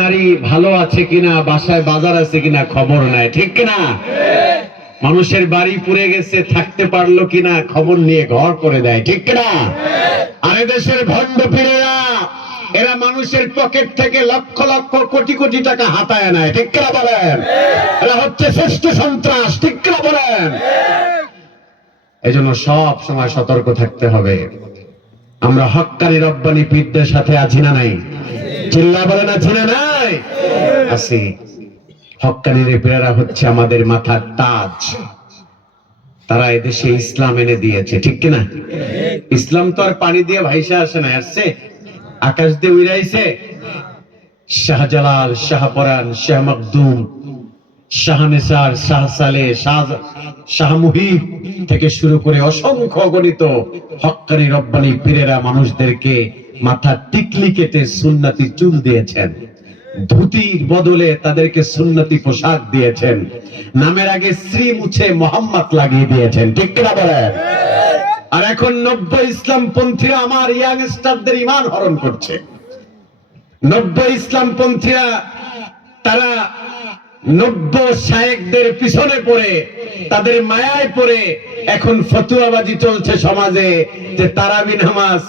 নারী ভালো আছে কিনা, বাসায় বাজার আছে কিনা খবর নাই, ঠিক কিনা? মানুষের বাড়ি পুড়ে গেছে, থাকতে পারলো কিনা খবর নিয়ে ঘর করে দেয়, ঠিক কিনা? আর দেশের ভণ্ড পীরেরা এরা মানুষের পকেট থেকে লক্ষ লক্ষ কোটি কোটি টাকা হাতায় নেয়, ঠিক কিনা বলেন? এরা হচ্ছে শ্রেষ্ঠ সন্ত্রাস, ঠিক কিনা বলেন? এজন্য সব সময় সতর্ক থাকতে হবে। আমরা হক্কানি রব্বানি পীরদের সাথে আছি না নাই? চিল্লা বলেন আছি না নাই? আছি। হক্কানি পীরেরা হচ্ছে আমাদের মাথার তাজ। তারা এদেশে ইসলাম এনে দিয়েছে, ঠিক কিনা? ইসলাম তো আর পানি দিয়ে ভাইসা আসে না, আসছে আকাশ দিয়ে উড়াইছে। শাহজালাল, শাহপরান, শাহ মখদুম, শাহনেসার, শাহ সালে, শাহ মুহিব থেকে শুরু করে অসংখ্য অগণিত হক্কানি রব্বানি পীরেরা মানুষদেরকে মাথার টিকলি কেটে সুন্নতি চুল দিয়েছেন, ধুতির বদলে তাদেরকে সুন্নতি পোশাক দিয়েছেন, নামের আগে শ্রী মুছে মোহাম্মদ লাগিয়ে দিয়েছেন, ঠিক কিনা বলেন? আর এখন নব্য ইসলাম পন্থীরা আমার ইয়াংস্টারদের ঈমান হরণ করছে। নব্য ইসলাম পন্থীরা তারা নব্য শায়েখদের পিছনে পড়ে, তাদের মায়ায় পড়ে এখন ফতুয়াবাজি চলছে সমাজে যে তারাবি নামাজ